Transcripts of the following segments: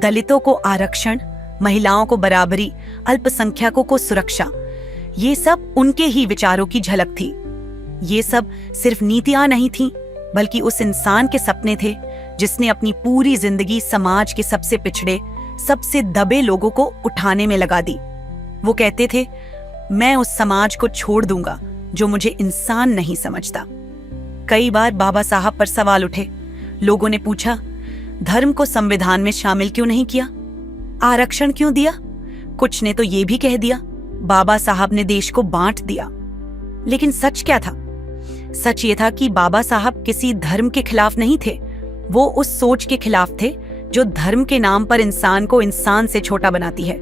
दलितों को आरक्षण, महिलाओं को बराबरी, अल्पसंख्यकों को सुरक्षा, ये सब उनके ही विचारों की झलक थी। ये सब सिर्फ नीतियां नहीं थीं, बल्कि उस इंसान के सपने थे जिसने अपनी पूरी जिंदगी समाज के सबसे पिछड़े, सबसे दबे लोगों को उठाने में लगा दी। वो कहते थे, मैं उस समाज को छोड़ दूंगा जो मुझे इंसान नहीं समझता। कई बार बाबा साहब पर सवाल उठे। लोगों ने पूछा, धर्म को संविधान में शामिल क्यों नहीं किया? आरक्षण क्यों दिया? कुछ ने तो ये भी कह दिया, बाबा साहब ने देश को बांट दिया। लेकिन सच क्या था? सच ये था कि बाबा साहब किसी धर्म के खिलाफ नहीं थे। वो उस सोच के खिलाफ थे जो धर्म के नाम पर इंसान को इंसान से छोटा बनाती है।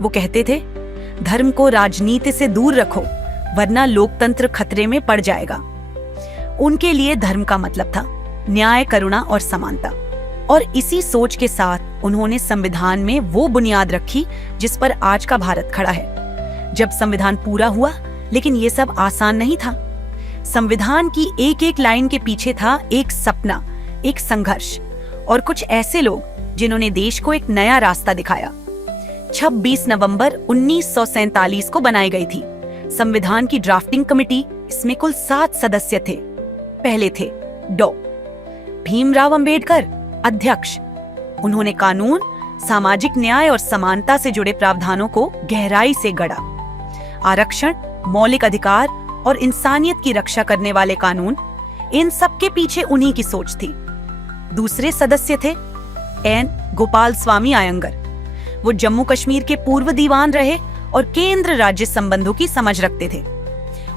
वो कहते थे, धर्म को राजनीति से दूर रखो, वरना लोकतंत्र खतरे में पड़ जाएगा। उनके लिए धर्म का मतलब था न्याय, करुणा और समानता। और इसी सोच के साथ उन्होंने संविधान में वो बुनियाद रखी जिस पर आज का भारत खड़ा है। जब संविधान पूरा हुआ, लेकिन ये सब आसान नहीं था। संविधान की एक एक लाइन के पीछे था एक सपना, एक संघर्ष और कुछ ऐसे लोग जिन्होंने देश को एक नया रास्ता दिखाया। 26 नवंबर 1947 को बनाई गई थी संविधान की ड्राफ्टिंग कमेटी। इसमें कुल 7 सदस्य थे। पहले थे डॉ. भीमराव अंबेडकर, अध्यक्ष। उन्होंने कानून, सामाजिक न्याय और समानता से जुड़े प्रावधानों को गहराई से गढ़ा। आरक्षण, मौलिक अधिकार और इंसानियत की रक्षा करने वाले कानून, इन सब के पीछे उन्हीं की सोच थी। दूसरे सदस्य थे एन. गोपाल स्वामी अयंगर। वो जम्मू कश्मीर के पूर्व दीवान रहे और केंद्र राज्य संबंधों की समझ रखते थे।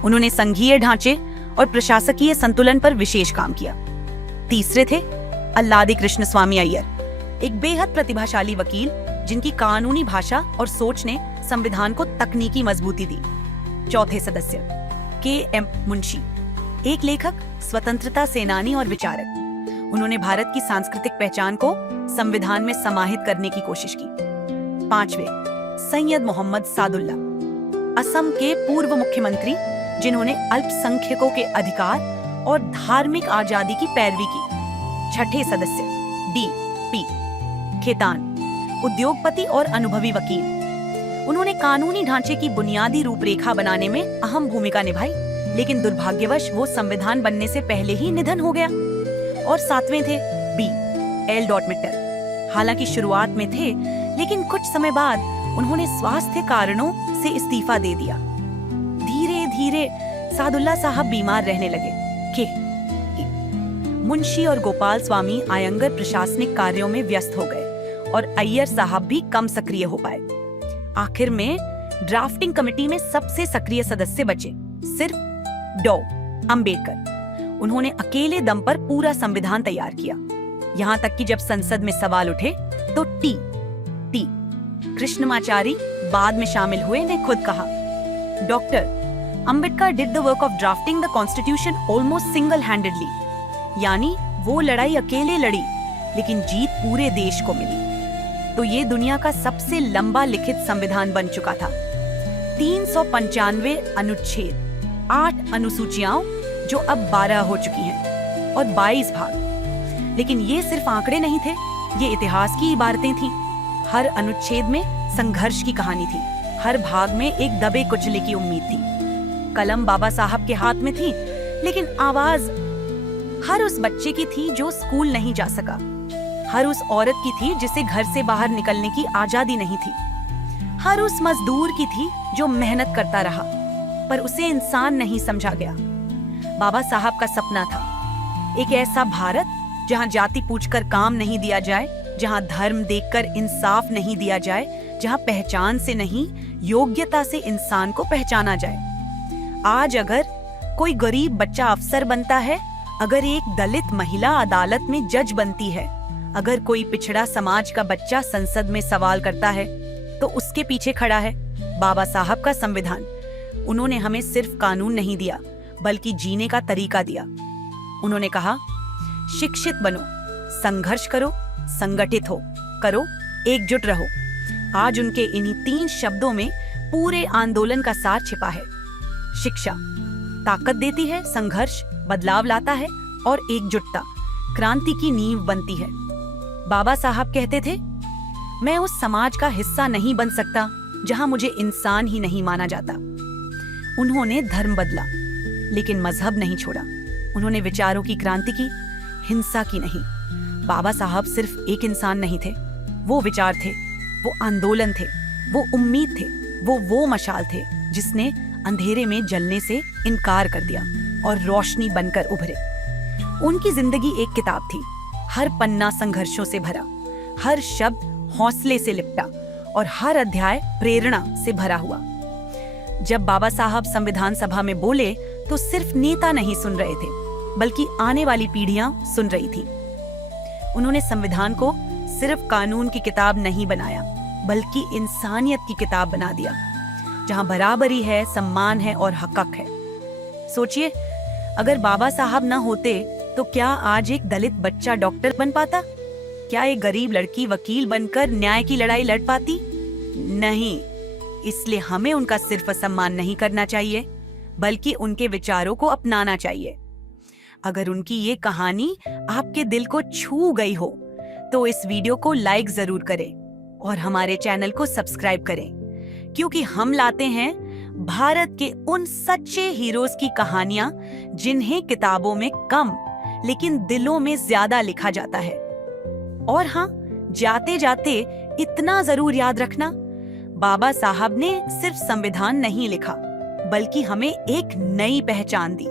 उन्होंने संघीय ढांचे और प्रशासकीय संतुलन पर विशेष काम किया। तीसरे थे अल्लादी कृष्ण स्वामी अय्यर, एक बेहद प्रतिभाशाली वकील जिनकी कानूनी भाषा और सोच ने संविधान को तकनीकी मजबूती दी। चौथे सदस्य के.एम. मुंशी, एक लेखक, स्वतंत्रता सेनानी और विचारक। उन्होंने भारत की सांस्कृतिक पहचान को संविधान में समाहित करने की कोशिश की। पांचवे सैयद मोहम्मद सादुल्ला, असम के पूर्व मुख्यमंत्री जिन्होंने अल्पसंख्यकों के अधिकार और धार्मिक आजादी की पैरवी की। छठे सदस्य डी.पी. खेतान, उद्योगपति और अनुभवी वकील। उन्होंने कानूनी ढांचे की बुनियादी रूपरेखा बनाने में अहम भूमिका निभाई, लेकिन दुर्भाग्यवश वो संविधान बनने से पहले ही निधन हो गया। और सातवें थे बी.एल. मित्तल। हालांकि शुरुआत में थे, लेकिन कुछ समय बाद उन्होंने स्वास्थ्य कारणों से इस्तीफा दे दिया। धीरे धीरे सादुल्ला साहब बीमार रहने लगे। मुंशी और गोपाल स्वामी अयंगर प्रशासनिक कार्यों में व्यस्त हो गए और अय्यर साहब भी कम सक्रिय हो पाए। आखिर में ड्राफ्टिंग कमेटी में सबसे सक्रिय सदस्य बचे सिर्फ डॉ. अंबेडकर। उन्होंने अकेले दम पर पूरा संविधान तैयार किया। यहाँ तक कि जब संसद में सवाल उठे तो टी. कृष्णमाचारी बाद में शामिल हुए ने खुद कहा, doctor Ambedkar did the work of drafting the constitution almost single handedly. यानी वो लड़ाई अकेले लड़ी, लेकिन जीत पूरे देश को मिली। तो ये दुनिया का सबसे लंबा लिखित संविधान बन चुका था। 395 अनुच्छेद, 8 अनुसूचियां जो अब 12 हो चुकी हैं और 22 भाग। लेकिन ये सिर्फ आंकड़े नहीं थे, ये इतिहास की इबारतें थीं। हर अनुच्छेद में संघर्ष की कहानी थी, हर भाग में एक दबे कुचले की उम्मीद थी। कलम बाबा साहब के हाथ में थी, लेकिन आवाज हर उस बच्चे की थी जो स्कूल नहीं जा सका, हर उस औरत की थी जिसे घर से बाहर निकलने की आजादी नहीं थी, हर उस मजदूर की थी जो मेहनत करता रहा पर उसे इंसान नहीं समझा गया। बाबा साहब का सपना था एक ऐसा भारत जहां जाति पूछकर काम नहीं दिया जाए, जहां धर्म देखकर इंसाफ नहीं दिया जाए, जहां पहचान से नहीं योग्यता से इंसान को पहचाना जाए। आज अगर कोई गरीब बच्चा अफसर बनता है, अगर एक दलित महिला अदालत में जज बनती है, अगर कोई पिछड़ा समाज का बच्चा संसद में सवाल करता है, तो उसके पीछे खड़ा है बाबा साहब का संविधान। उन्होंने हमें सिर्फ कानून नहीं दिया, बल्कि जीने का तरीका दिया। उन्होंने कहा, शिक्षित बनो, संघर्ष करो, संगठित हो, करो, एकजुट रहो। आज उनके इन्हीं 3 शब्दों में पूरे आंदोलन का सार छिपा है। शिक्षा ताकत देती है, संघर्ष बदलाव लाता है और एकजुटता क्रांति की नींव बनती है। बाबा साहब कहते थे, मैं उस समाज का हिस्सा नहीं बन सकता जहां मुझे इंसान ही नहीं माना जाता। उन्होंने धर्म बदला, लेकिन मजहब नहीं छोड़ा। उन्होंने विचारों की क्रांति की, हिंसा की नहीं। बाबा साहब सिर्फ एक इंसान नहीं थे, वो विचार थे, वो आंदोलन थे, वो उम्मीद थे, वो मशाल थे जिसने अंधेरे में जलने से इनकार कर दिया और रोशनी बनकर उभरे। उनकी जिंदगी एक किताब थी, हर पन्ना संघर्षों से भरा, हर शब्द हौसले से लिपटा और हर अध्याय प्रेरणा से भरा हुआ। जब बाबा साहब संविधान सभा में बोले तो सिर्फ नेता नहीं सुन रहे थे, बल्कि आने वाली पीढ़ियां सुन रही थी। उन्होंने संविधान को सिर्फ कानून की किताब नहीं बनाया, बल्कि इंसानियत की किताब बना दिया, जहां बराबरी है, सम्मान है और हक है। सोचिए, अगर बाबा साहब ना होते तो क्या आज एक दलित बच्चा डॉक्टर बन पाता? क्या एक गरीब लड़की वकील बनकर न्याय की लड़ाई लड़ पाती? नहीं। इसलिए हमें उनका सिर्फ सम्मान नहीं करना चाहिए, बल्कि उनके विचारों को अपनाना चाहिए। अगर उनकी ये कहानी आपके दिल को छू गई हो तो इस वीडियो को लाइक जरूर करें और हमारे चैनल को सब्सक्राइब करें, क्योंकि हम लाते हैं भारत के उन सच्चे हीरोज की कहानियां जिन्हें किताबों में कम लेकिन दिलों में ज्यादा लिखा जाता है। और हाँ, जाते जाते इतना जरूर याद रखना, बाबा साहब ने सिर्फ संविधान नहीं लिखा, बल्कि हमें एक नई पहचान दी।